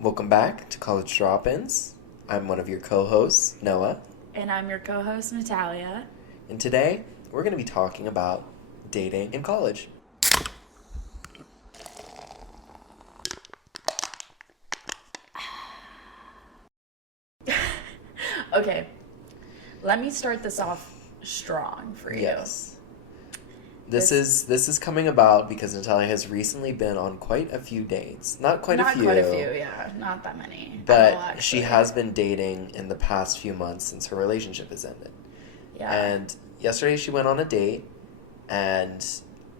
Welcome back to College Drop-Ins. I'm one of your co-hosts, Noah, And I'm your co host, Natalia. and today we're going to be talking about dating in college. Okay, let me start this off strong for you. Yes. This is coming about because Natalia has recently been on quite a few dates. Not quite a Not few. quite a few, yeah. Not that many. But she has been dating in the past few months since her relationship has ended. Yeah. And yesterday she went on a date, and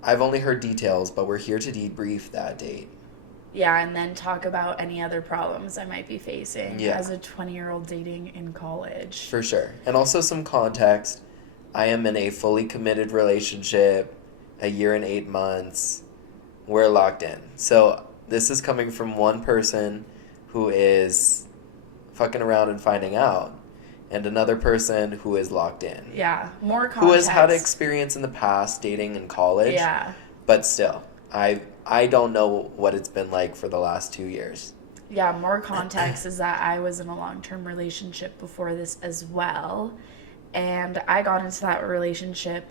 I've only heard details, but we're here to debrief that date. Yeah, and then talk about any other problems I might be facing Yeah. as a 20-year-old dating in college. For sure. And also some context. I am in a fully committed relationship, a year and 8 months. We're locked in. So this is coming from one person who is fucking around and finding out, and another person who is locked in. Yeah, more context. Who has had experience in the past dating in college. Yeah. But still, I don't know what it's been like for the last 2 years. Yeah, more context is that I was in a long-term relationship before this as well. And I got into that relationship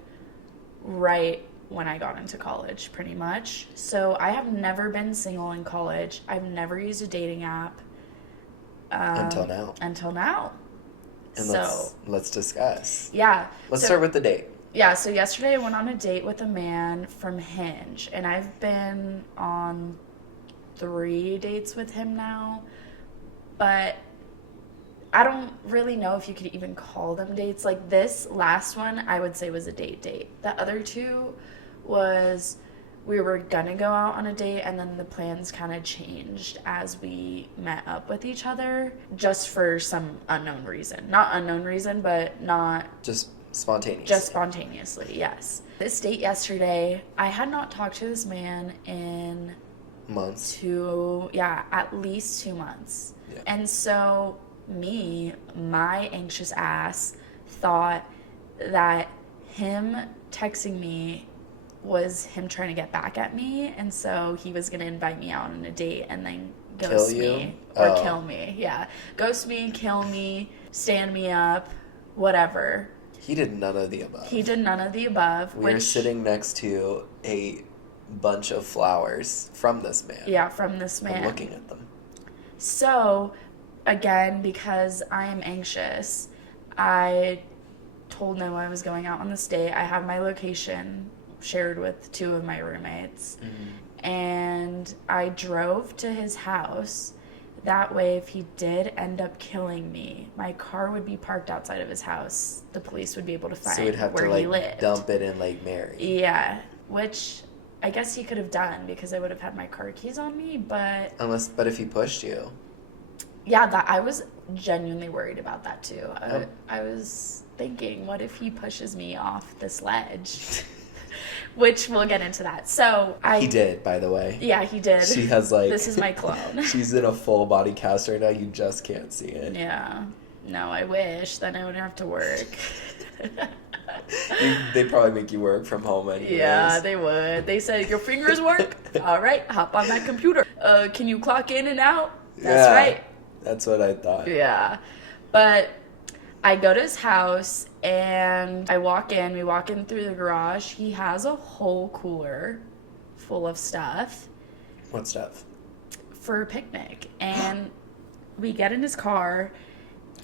right when I got into college, pretty much. So I have never been single in college. I've never used a dating app. Until now. Until now. And So, let's discuss. yeah. Let's So- start with the date. Yeah, so yesterday I went on a date with a man from Hinge, and I've been on 3 dates with him now, but I don't really know if you could even call them dates. Like this last one, I would say was a date. The other two was we were gonna go out on a date, and then the plans kind of changed as we met up with each other just for some unknown reason. Not unknown reason, but not Just spontaneous. just spontaneously, yes. This date yesterday, I had not talked to this man in months. at least 2 months. Yeah. And so my anxious ass, thought that him texting me was him trying to get back at me, and so he was going to invite me out on a date and then ghost Kill you? me or Oh. kill me. Yeah. Ghost me, kill me, stand me up, whatever. He did none of the above. He did none of the above. We are sitting next to a bunch of flowers from this man. Yeah, from this man. I'm looking at them. So, again, because I am anxious, I told Noah I was going out on this date. I have my location shared with 2 of my roommates. And I drove to his house. That way, if he did end up killing me, my car would be parked outside of his house. The police would be able to find So we'd have where to he lived. dump it in Lake Mary. Yeah, which I guess he could have done because I would have had my car keys on me, but But if he pushed you. yeah, that I was genuinely worried about that too. Oh. I was thinking, what if he pushes me off this ledge? Which we'll get into that. So He did, by the way. Yeah, he did. She has This is my clone. She's in a full body cast right now. You just can't see it. Yeah. No, I wish. Then I wouldn't have to work. They'd probably make you work from home anyways. Yeah, they would. They said, your fingers work? All right, hop on that computer. Can you clock in and out? That's Yeah, right. That's what I thought. Yeah. But I go to his house and we walk in through the garage. He has a whole cooler full of stuff What stuff? for a picnic. And we get in his car.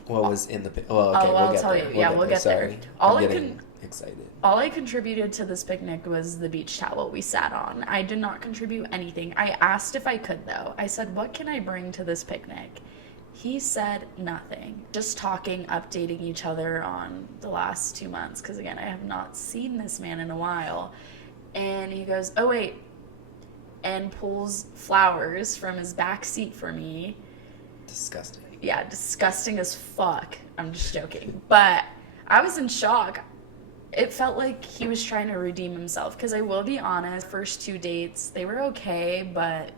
What was in the... Well, okay, I'll we'll get tell there. you. Yeah, we'll get there. Sorry. All I'm I getting excited. All I contributed to this picnic was the beach towel we sat on. I did not contribute anything. I asked if I could, though. I said, what can I bring to this picnic? He said nothing. Just talking, updating each other on the last 2 months, because again, I have not seen this man in a while. And he goes, oh wait, and pulls flowers from his back seat for me. Disgusting. Yeah, disgusting as fuck. I'm just joking. But I was in shock. It felt like he was trying to redeem himself, because I will be honest, first 2 dates, they were okay, but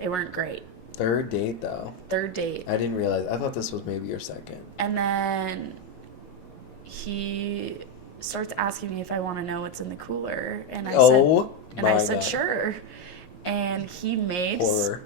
they weren't great. Third date, though. Third date. I didn't realize. I thought this was maybe your second. And then he starts asking me if I want to know what's in the cooler. And I said, My I said, God. sure. and he made Horror.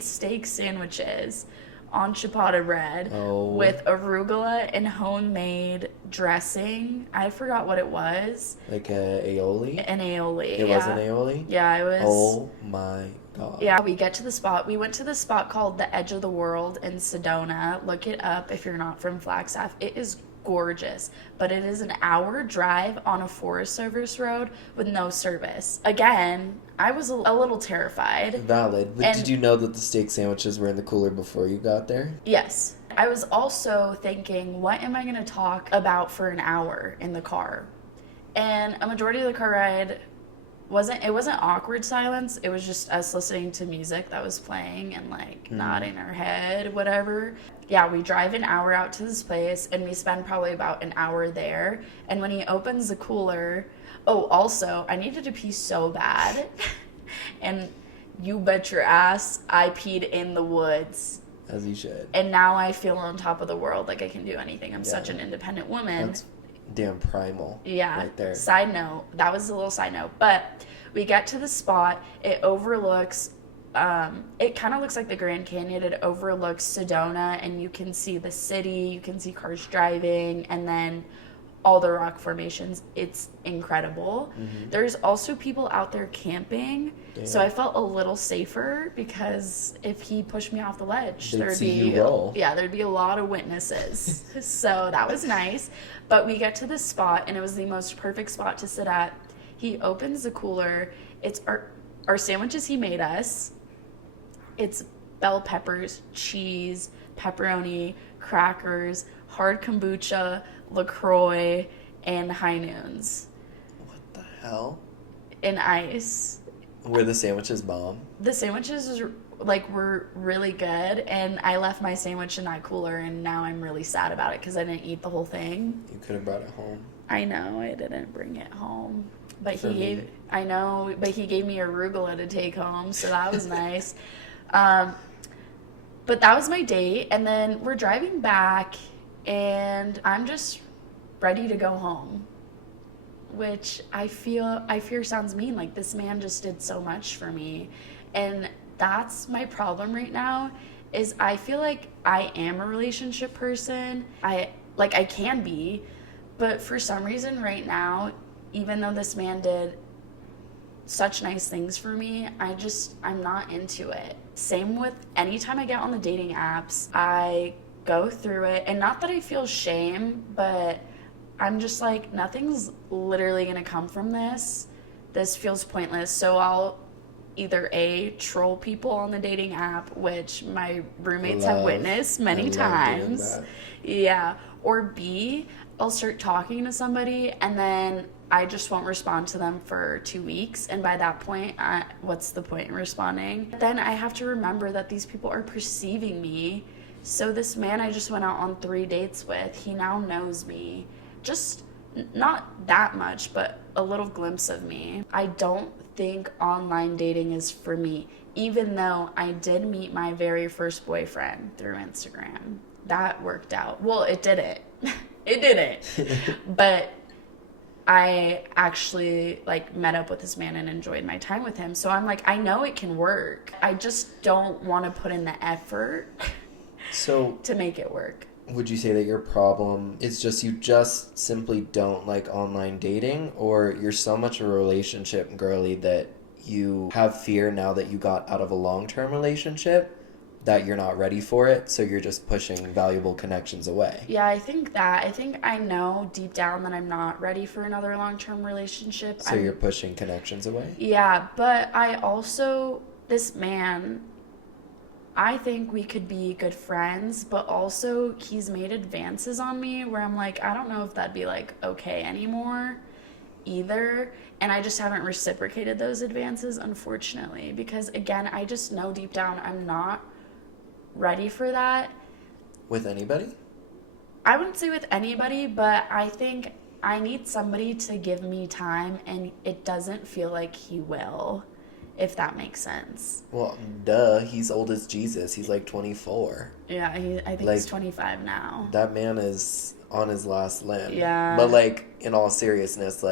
steak sandwiches on ciabatta bread Oh. with arugula and homemade dressing. I forgot what it was. Like a aioli? An aioli. It was an aioli? Yeah, it was. Oh my god. Yeah, we get to the spot. We went to the spot called the Edge of the World in Sedona. Look it up if you're not from Flagstaff. It is gorgeous, but it is an hour drive on a Forest Service road with no service. Again, I was a little terrified. Valid. But did you know that the steak sandwiches were in the cooler before you got there? Yes. I was also thinking, what am I going to talk about for an hour in the car? And a majority of the car ride wasn't awkward silence. It was just us listening to music that was playing and like nodding our head, whatever. Yeah, we drive an hour out to this place and we spend probably about an hour there. And when he opens the cooler, oh, also, I needed to pee so bad. And you bet your ass I peed in the woods. As you should. And now I feel on top of the world, like I can do anything. I'm such an independent woman. That's damn primal. Yeah. Right there. Side note. That was a little side note. But we get to the spot. It overlooks, it kind of looks like the Grand Canyon. It overlooks Sedona, and you can see the city. You can see cars driving, and then all the rock formations. It's incredible. Mm-hmm. There's also people out there camping. Damn. So I felt a little safer because if he pushed me off the ledge, there'd be a lot of witnesses. So that was nice. But we get to this spot, and it was the most perfect spot to sit at. He opens the cooler. It's our sandwiches he made us. It's bell peppers, cheese, pepperoni, crackers, hard kombucha, LaCroix, and High Noons. What the hell? And ice. Were the sandwiches bomb? The sandwiches were really good, and I left my sandwich in that cooler, and now I'm really sad about it because I didn't eat the whole thing. You could have brought it home. I know, I didn't bring it home. But For he gave me. I know, but he gave me arugula to take home, so that was nice. But that was my date, and then we're driving back, and I'm just ready to go home. Which I fear sounds mean. Like, this man just did so much for me. And that's my problem right now, is I feel like I am a relationship person. I can be, but for some reason right now, even though this man did such nice things for me, I'm not into it. Same with anytime I get on the dating apps, I go through it, and not that I feel shame, but I'm just like, nothing's literally gonna come from this. This feels pointless. So I'll either A, troll people on the dating app, which my roommates have witnessed many times. Yeah. Or B, I'll start talking to somebody and then I just won't respond to them for 2 weeks. And by that point, what's the point in responding? Then I have to remember that these people are perceiving me. So this man I just went out on 3 dates with, he now knows me. Just not that much, but a little glimpse of me. I don't think online dating is for me, even though I did meet my very first boyfriend through Instagram. That worked out. Well, it didn't. It didn't. But I actually met up with this man and enjoyed my time with him. So I'm like, I know it can work. I just don't want to put in the effort to make it work. Would you say that your problem is you just simply don't like online dating, or you're so much a relationship girly that you have fear now that you got out of a long-term relationship that you're not ready for it, so you're just pushing valuable connections away? Yeah, I think I know deep down that I'm not ready for another long-term relationship. So you're pushing connections away? Yeah, but I also, this man, I think we could be good friends, but also he's made advances on me where I'm like, I don't know if that'd be okay anymore either. And I just haven't reciprocated those advances, unfortunately, because again, I just know deep down I'm not ready for that. With anybody? I wouldn't say with anybody, but I think I need somebody to give me time, and it doesn't feel like he will, if that makes sense. Well, duh. He's old as Jesus. He's 24. Yeah, I think he's 25 now. That man is on his last limb. Yeah. But, in all seriousness,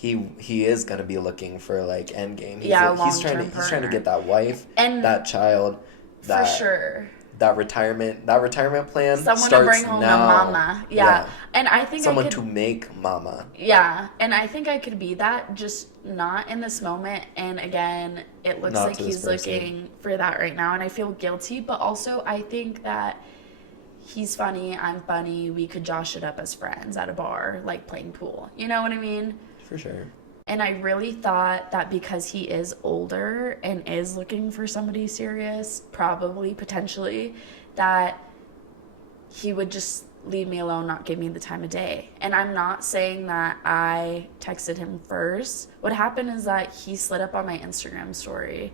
he is gonna be looking for like end game. He's trying to get that wife, and that child, for sure. That retirement plan Someone starts to bring home now. to mama. Yeah. And I think someone to make mama. Yeah. And I think I could be that, just not in this moment. And again, it looks like he's looking for that right now. And I feel guilty. But also, I think that he's funny. I'm funny. We could josh it up as friends at a bar, like playing pool. You know what I mean? For sure. And I really thought that because he is older and is looking for somebody serious, probably, potentially, that he would just leave me alone, not give me the time of day. And I'm not saying that I texted him first. What happened is that he slid up on my Instagram story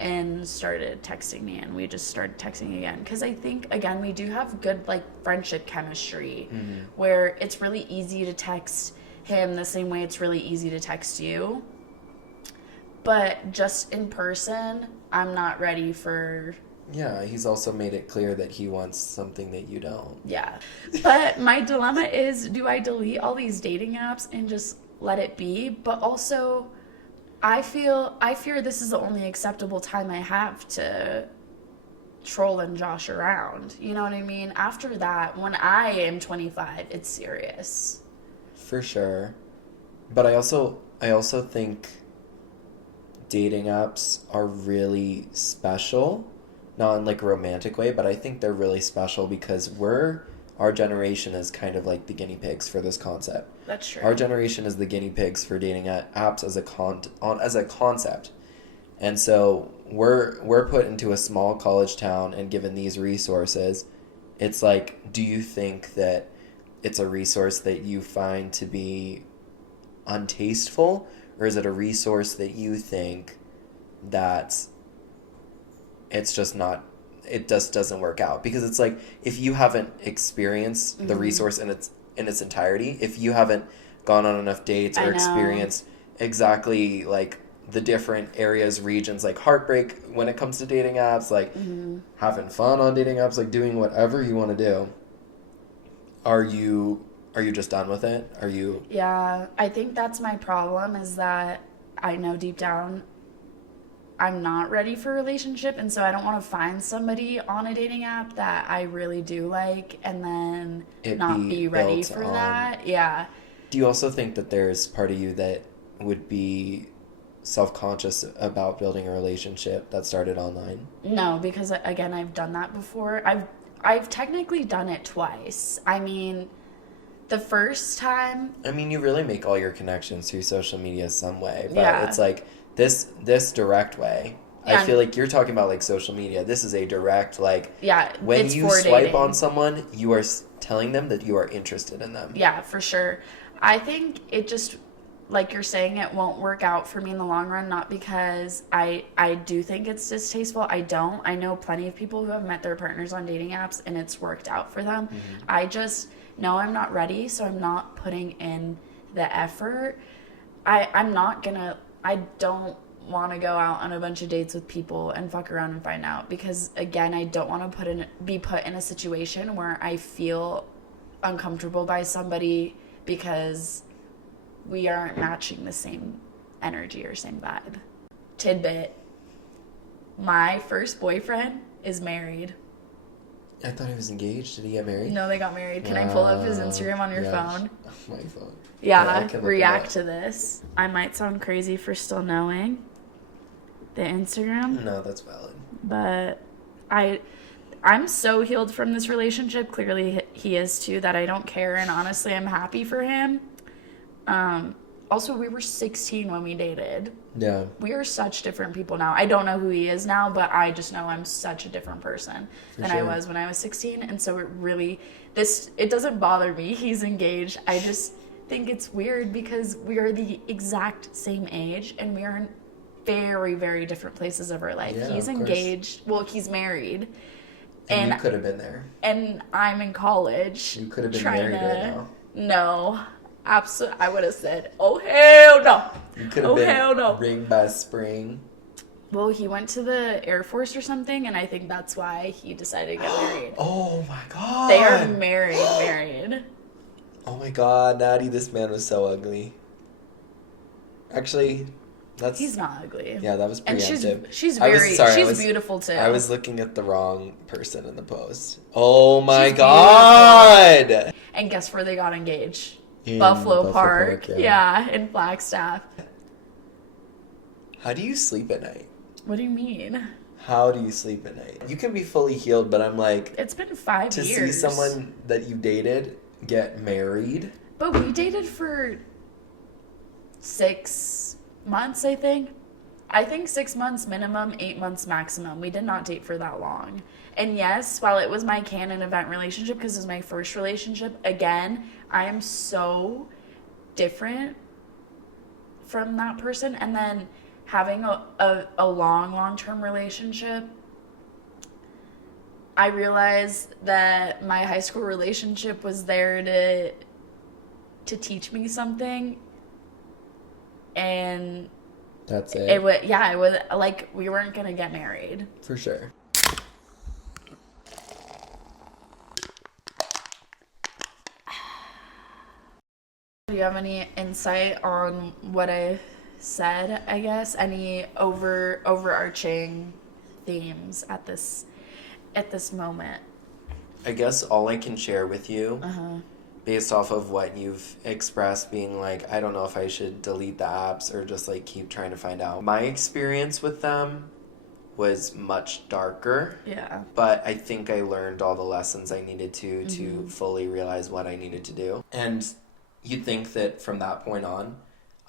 and started texting me, and we just started texting again. Because I think, again, we do have good, like, friendship chemistry, where it's really easy to text him the same way it's really easy to text you, but just in person, I'm not ready for. Yeah, he's also made it clear that he wants something that you don't. Yeah, but my dilemma is, do I delete all these dating apps and just let it be? But also, I fear this is the only acceptable time I have to troll and josh around. You know what I mean? After that, when I am 25, it's serious. For sure. But I also think dating apps are really special. Not in like a romantic way, but I think they're really special because our generation is kind of like the guinea pigs for this concept. That's true. Our generation is the guinea pigs for dating apps as a concept. And so we're put into a small college town and given these resources. It's like, do you think that it's a resource that you find to be untasteful, or is it a resource that you think that it just doesn't work out? Because it's like, if you haven't experienced the resource in its entirety, if you haven't gone on enough dates or experienced exactly like the different areas, regions, like heartbreak when it comes to dating apps, like having fun on dating apps, like doing whatever you want to do, are you just done with it? Are you? Yeah, I think that's my problem, is that I know deep down I'm not ready for a relationship, and so I don't want to find somebody on a dating app that I really do like and then not be ready for that. Yeah. Do you also think that there's part of you that would be self-conscious about building a relationship that started online? No, because again, I've done that before. I've technically done it twice. I mean, the first time... I mean, you really make all your connections through social media some way, but it's like this direct way. Yeah. I feel like you're talking about like social media. This is a direct, like, when you swipe dating on someone, you are telling them that you are interested in them. Yeah, for sure. I think it just, like you're saying, it won't work out for me in the long run, not because I do think it's distasteful. I don't. I know plenty of people who have met their partners on dating apps and it's worked out for them. I just know I'm not ready, so I'm not putting in the effort. I don't want to go out on a bunch of dates with people and fuck around and find out, because again, I don't want to be put in a situation where I feel uncomfortable by somebody because we aren't matching the same energy or same vibe. Tidbit: my first boyfriend is married. I thought he was engaged. Did he get married? No, they got married. Can I pull up his Instagram on your phone? My phone. Yeah, react to this. I might sound crazy for still knowing the Instagram. No, that's valid. But I'm so healed from this relationship. Clearly he is too, that I don't care, and honestly I'm happy for him. Also, we were 16 when we dated. Yeah. We are such different people now. I don't know who he is now, but I just know I'm such a different person than I was when I was 16. And so it doesn't bother me. He's engaged. I just think it's weird because we are the exact same age and we are in very, very different places of our life. Yeah, he's engaged. Well, he's married. And you could have been there. And I'm in college. You could have been married right now. No. Absolutely, I would have said, "Oh hell no!" You could have been ring by spring. Well, he went to the Air Force or something, and I think that's why he decided to get married. Oh my god! They are married. Oh my god, Natty, this man was so ugly. Actually, that's... He's not ugly. Yeah, that was preemptive. And she's beautiful too. I was looking at the wrong person in the post. Oh my She's God! beautiful. And guess where they got engaged? In Buffalo Park. yeah. Yeah, in Flagstaff. How do you sleep at night? What do you mean? How do you sleep at night? You can be fully healed, but I'm like... It's been 5 to years. see someone that you dated get married... But we dated for 6 months, I think. I think 6 months minimum, 8 months maximum. We did not date for that long. And yes, while it was my canon event relationship, because it was my first relationship, again, I am so different from that person. And then having a long-term relationship, I realized that my high school relationship was there to teach me something. And that's it. It was like we weren't gonna get married. For sure. Do you have any insight on what I said, I guess? Any overarching themes at this moment? I guess all I can share with you, based off of what you've expressed, being like, I don't know if I should delete the apps or just like keep trying to find out. My experience with them was much darker. Yeah. But I think I learned all the lessons I needed to fully realize what I needed to do. And you'd think that from that point on,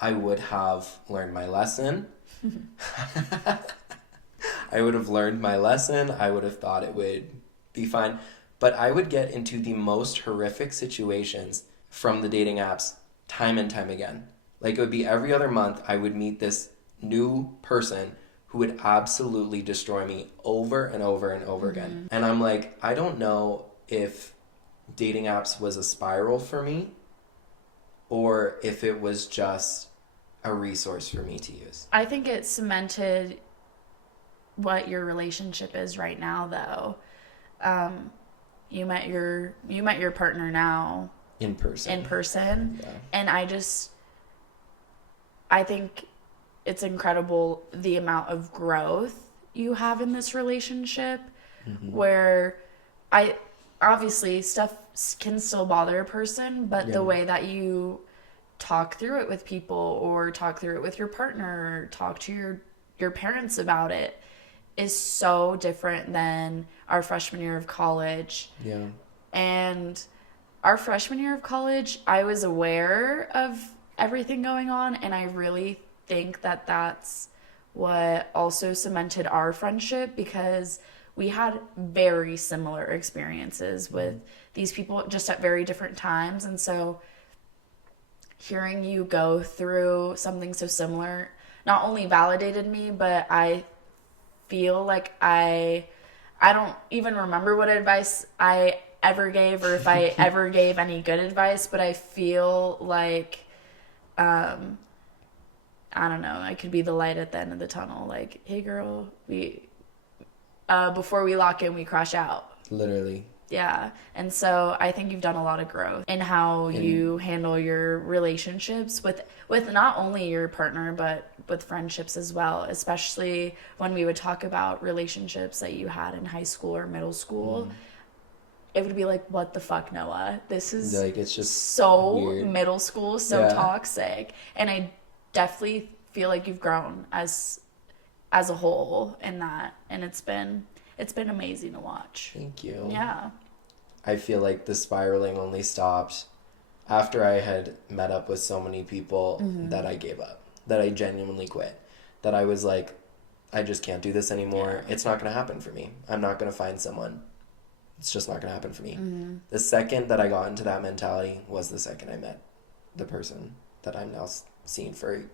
I would have learned my lesson. I would have learned my lesson. I would have thought it would be fine. But I would get into the most horrific situations from the dating apps time and time again. Like, it would be every other month I would meet this new person who would absolutely destroy me over and over and over again. And I'm like, I don't know if dating apps was a spiral for me or if it was just a resource for me to use. I think it cemented what your relationship is right now, though. You met your partner now in person. Yeah. And I think it's incredible the amount of growth you have in this relationship, where obviously stuff can still bother a person, but the way that you talk through it with people or talk through it with your partner or talk to your parents about it is so different than our freshman year of college. Yeah. And our freshman year of college, I was aware of everything going on, and I really think that that's what also cemented our friendship, because we had very similar experiences with these people just at very different times. And so hearing you go through something so similar not only validated me, but I feel like I don't even remember what advice I ever gave or if I ever gave any good advice, but I feel like I don't know, I could be the light at the end of the tunnel. Like, hey girl, before we lock in, we crash out. Literally. Yeah. And so I think you've done a lot of growth in how you handle your relationships with not only your partner, but with friendships as well, especially when we would talk about relationships that you had in high school or middle school. It would be like, what the fuck, Noah? This is like, it's just so weird. Middle school, so toxic. And I definitely feel like you've grown as a whole in that. And it's been amazing to watch. Thank you. Yeah. I feel like the spiraling only stopped after I had met up with so many people that I gave up, that I genuinely quit, that I was like, I just can't do this anymore. Yeah. It's not going to happen for me. I'm not going to find someone. It's just not going to happen for me. The second that I got into that mentality was the second I met the person that I'm now seeing for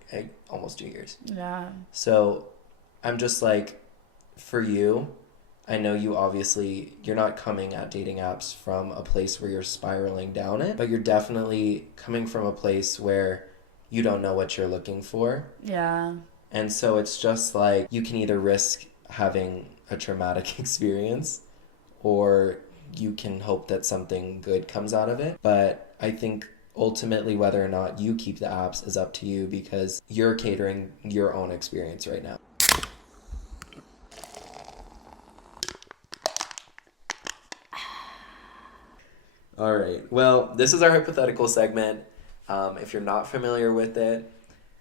almost 2 years. Yeah. So I'm just like, for you, I know you're not coming at dating apps from a place where you're spiraling down it, but you're definitely coming from a place where you don't know what you're looking for. Yeah. And so it's just like, you can either risk having a traumatic experience or you can hope that something good comes out of it. But I think ultimately whether or not you keep the apps is up to you because you're catering your own experience right now. All right. Well, this is our hypothetical segment. If you're not familiar with it,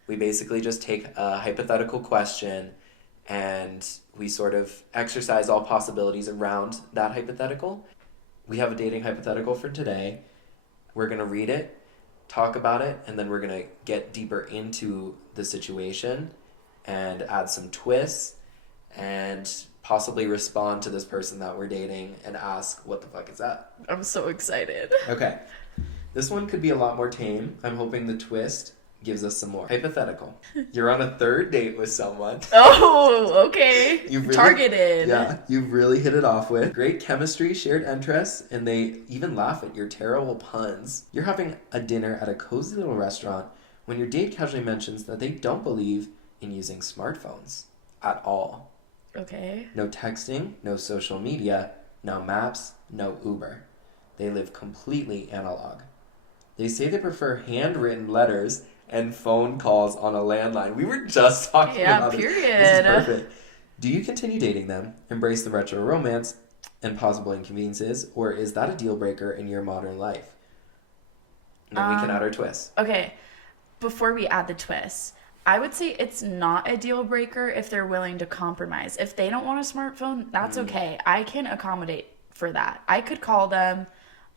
we basically just take a hypothetical question and we sort of exercise all possibilities around that hypothetical. We have a dating hypothetical for today. We're going to read it, talk about it, and then we're going to get deeper into the situation and add some twists and possibly respond to this person that we're dating and ask, what the fuck is that? I'm so excited. Okay. This one could be a lot more tame. I'm hoping the twist gives us some more. Hypothetical. You're on a third date with someone. Oh, okay. Targeted. Yeah, you've really hit it off with. Great chemistry, shared interests, and they even laugh at your terrible puns. You're having a dinner at a cozy little restaurant when your date casually mentions that they don't believe in using smartphones at all. Okay. No texting, no social media, no maps, no Uber. They live completely analog. They say they prefer handwritten letters and phone calls on a landline. We were just talking about period. This is perfect. Do you continue dating them, embrace the retro romance and possible inconveniences, or is that a deal breaker in your modern life? And then we can add our twist. Okay, before we add the twist, I would say it's not a deal breaker if they're willing to compromise. If they don't want a smartphone, that's okay. I can accommodate for that. I could call them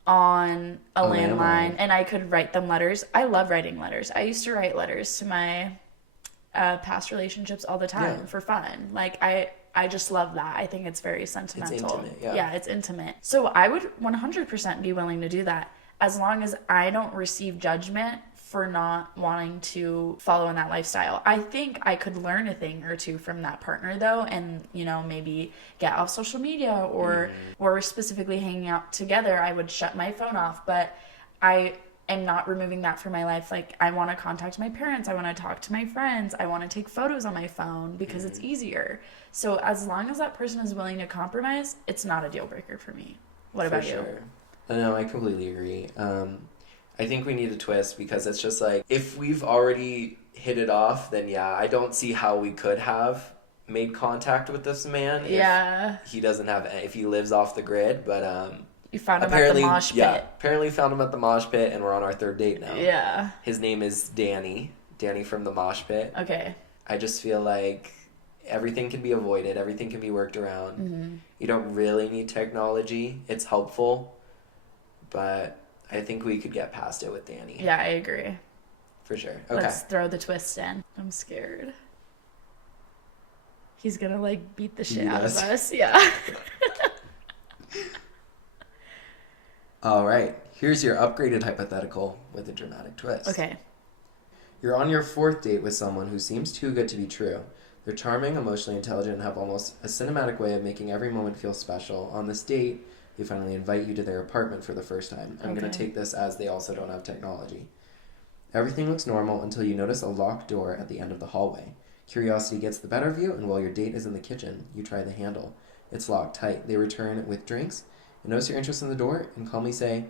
on a landline and I could write them letters. I love writing letters. I used to write letters to my past relationships all the time for fun. Like I just love that. I think it's very sentimental. It's intimate, yeah, it's intimate. So I would 100% be willing to do that as long as I don't receive judgment for not wanting to follow in that lifestyle. I think I could learn a thing or two from that partner though, and maybe get off social media or specifically hanging out together. I would shut my phone off, but I am not removing that from my life. Like, I want to contact my parents, I want to talk to my friends, I want to take photos on my phone because it's easier. So as long as that person is willing to compromise, it's not a deal breaker for me. What about you? No, I completely agree. I think we need a twist because it's just like, if we've already hit it off, then I don't see how we could have made contact with this man if he doesn't have, if he lives off the grid, but you found him at the mosh pit. Yeah, apparently found him at the mosh pit and we're on our third date now. Yeah. His name is Danny from the mosh pit. Okay. I just feel like everything can be avoided, everything can be worked around. You don't really need technology. It's helpful, but I think we could get past it with Danny. Yeah, I agree. For sure. Okay. Let's throw the twist in. I'm scared. He's gonna beat the shit out of us. Yeah. All right. Here's your upgraded hypothetical with a dramatic twist. Okay. You're on your fourth date with someone who seems too good to be true. They're charming, emotionally intelligent, and have almost a cinematic way of making every moment feel special. On this date, they finally invite you to their apartment for the first time. I'm going to take this as they also don't have technology. Everything looks normal until you notice a locked door at the end of the hallway. Curiosity gets the better of you, and while your date is in the kitchen, you try the handle. It's locked tight. They return with drinks and notice your interest in the door and calmly say,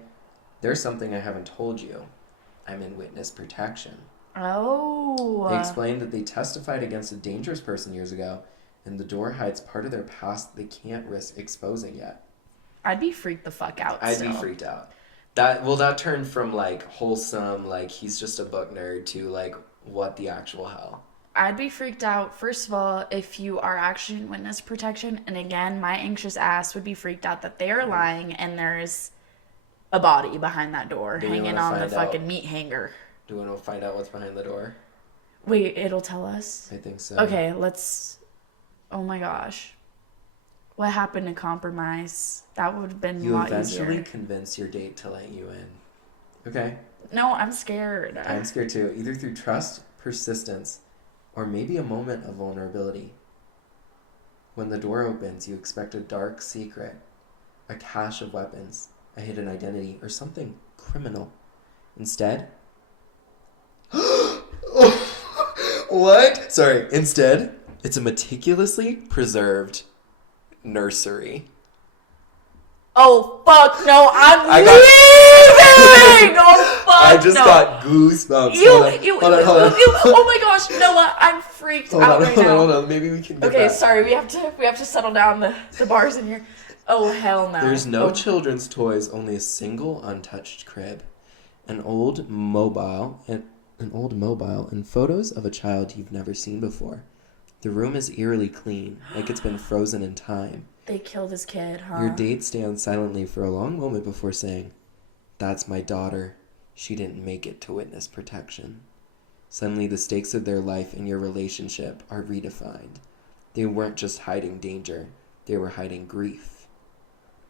"There's something I haven't told you. I'm in witness protection." Oh. They explain that they testified against a dangerous person years ago, and the door hides part of their past they can't risk exposing yet. I'd be freaked the fuck out. I'd be freaked out. That turned from wholesome, he's just a book nerd, to what the actual hell. I'd be freaked out, first of all, if you are actually in witness protection, and again, my anxious ass would be freaked out that they are lying and there's a body behind that door hanging on the fucking meat hanger. Do we want to find out what's behind the door? Wait, it'll tell us? I think so. Okay, let's... Oh my gosh. What happened to compromise? That would have been a lot easier. You eventually convince your date to let you in. Okay. No, I'm scared. I'm scared too. Either through trust, persistence, or maybe a moment of vulnerability. When the door opens, you expect a dark secret, a cache of weapons, a hidden identity, or something criminal. Instead... What? Sorry. Instead, it's a meticulously preserved nursery. Oh, fuck no, I'm Oh, fuck, I just no. got goosebumps. Hold on. Oh my gosh, Noah, I'm freaked out right now. Hold on. Maybe we can get Okay, that. sorry, we have to settle down the bars in here. Oh, hell no. There's no children's toys, only a single untouched crib, an old mobile, and photos of a child you've never seen before. The room is eerily clean, like it's been frozen in time. They killed his kid, huh? Your date stands silently for a long moment before saying, "That's my daughter. She didn't make it to witness protection." Suddenly, the stakes of their life and your relationship are redefined. They weren't just hiding danger, they were hiding grief.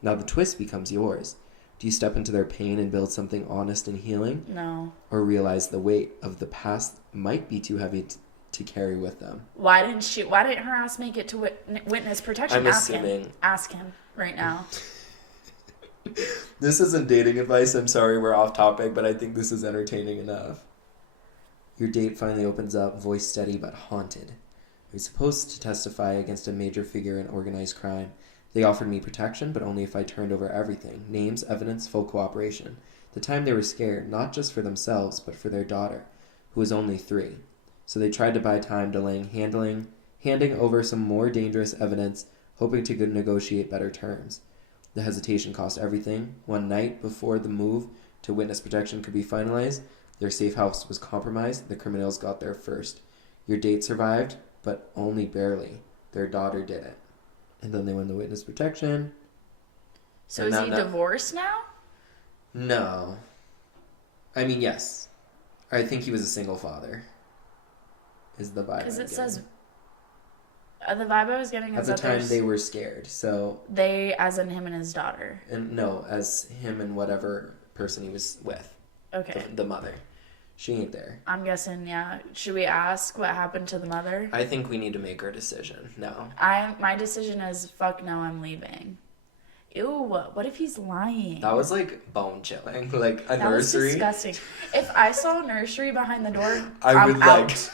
Now the twist becomes yours. Do you step into their pain and build something honest and healing? No. Or realize the weight of the past might be too heavy to carry with them? Why didn't her ass make it to witness protection? I'm assuming. Ask him right now. This isn't dating advice. I'm sorry we're off topic, but I think this is entertaining enough. Your date finally opens up, voice steady but haunted. I was supposed to testify against a major figure in organized crime. They offered me protection, but only if I turned over everything. Names, evidence, full cooperation. At the time they were scared, not just for themselves, but for their daughter, who was only 3. So they tried to buy time, delaying handing over some more dangerous evidence, hoping to negotiate better terms. The hesitation cost everything. One night before the move to witness protection could be finalized, their safe house was compromised. The criminals got there first. Your date survived, but only barely. Their daughter didn't. And then they went to witness protection. So is he divorced now? No. I mean, yes. I think he was a single father. Is the vibe. Because it says... the vibe I was getting is at the time they were scared, so... They, as in him and his daughter. And no, as him and whatever person he was with. Okay. The mother. She ain't there. I'm guessing, yeah. Should we ask what happened to the mother? I think we need to make our decision. No. My decision is, fuck no, I'm leaving. Ew, what if he's lying? That was like bone chilling. Like a that nursery. That was disgusting. If I saw a nursery behind the door, I would out.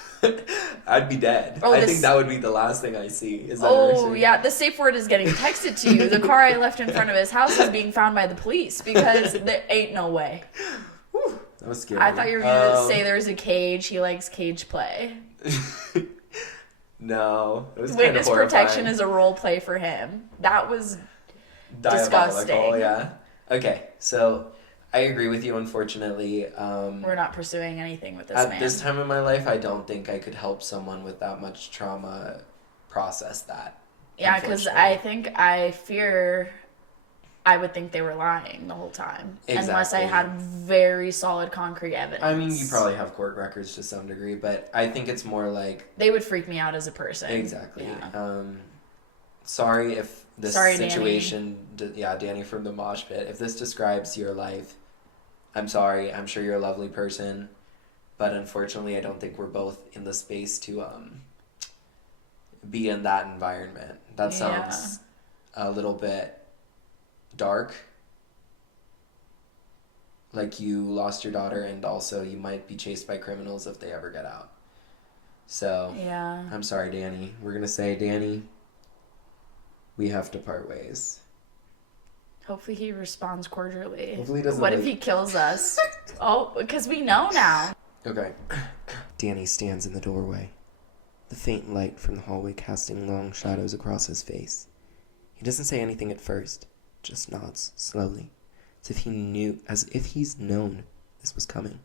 I'd be dead. I think that would be the last thing I see. Is that nursery. Yeah, the safe word is getting texted to you. The car I left in front of his house is being found by the police because there ain't no way. Whew, that was scary. I thought you were gonna say there's a cage. He likes cage play. No, it was witness kind of protection is a role play for him. That was disgusting. Yeah. Okay, so I agree with you. Unfortunately, we're not pursuing anything with this man. At this time in my life, I don't think I could help someone with that much trauma process that. Yeah, because I fear I would think they were lying the whole time. Exactly. Unless I had very solid concrete evidence. I mean, you probably have court records to some degree, but I think it's more like... They would freak me out as a person. Exactly. Yeah. Sorry if this situation... Danny. Danny from the mosh pit. If this describes your life, I'm sorry. I'm sure you're a lovely person, but unfortunately, I don't think we're both in the space to be in that environment. That sounds a little bit dark. Like you lost your daughter, and also you might be chased by criminals if they ever get out. So, yeah. I'm sorry, Danny. We're going to say, Danny, we have to part ways. Hopefully he responds cordially. Hopefully he doesn't. What if he kills us? Because we know now. Okay. Danny stands in the doorway, the faint light from the hallway casting long shadows across his face. He doesn't say anything at first, just nods slowly, as if he's known this was coming.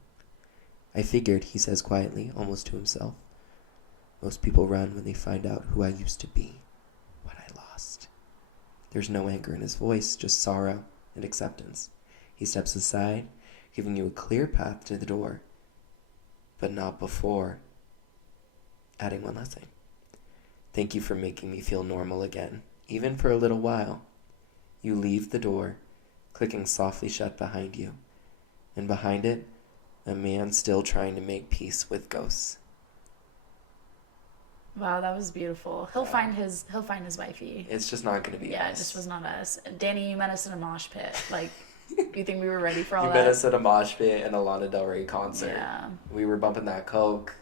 I figured, he says quietly, almost to himself. Most people run when they find out who I used to be, what I lost. There's no anger in his voice, just sorrow and acceptance. He steps aside, giving you a clear path to the door, but not before adding one last thing. Thank you for making me feel normal again, even for a little while. You leave the door, clicking softly shut behind you, and behind it, a man still trying to make peace with ghosts. Wow, that was beautiful. He'll find his wifey. It's just not going to be us. Yeah, it just was not us. Danny, you met us in a mosh pit. Like, do you think we were ready for all that? You met us at a mosh pit and a Lana Del Rey concert. Yeah. We were bumping that coke.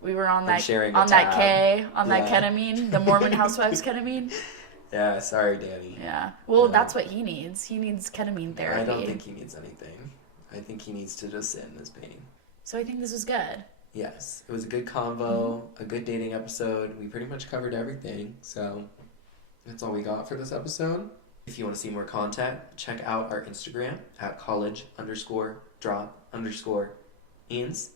We were on that ketamine, the Mormon Housewives ketamine. Yeah, sorry, Danny. Yeah. Well, that's what he needs. He needs ketamine therapy. I don't think he needs anything. I think he needs to just sit in his pain. So I think this was good. Yes, it was a good convo, a good dating episode. We pretty much covered everything, so that's all we got for this episode. If you want to see more content, check out our Instagram at college_drop_ins.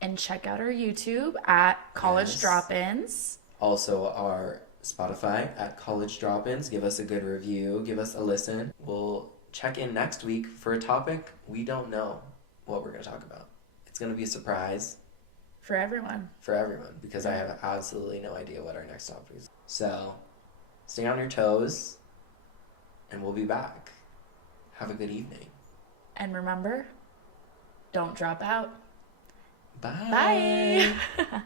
And check out our YouTube at College Yes. Drop-ins. Also our Spotify at College Drop-ins. Give us a good review. Give us a listen. We'll check in next week for a topic we don't know what we're going to talk about. It's going to be a surprise. For everyone. Because I have absolutely no idea what our next topic is. So, stay on your toes, and we'll be back. Have a good evening. And remember, don't drop out. Bye. Bye.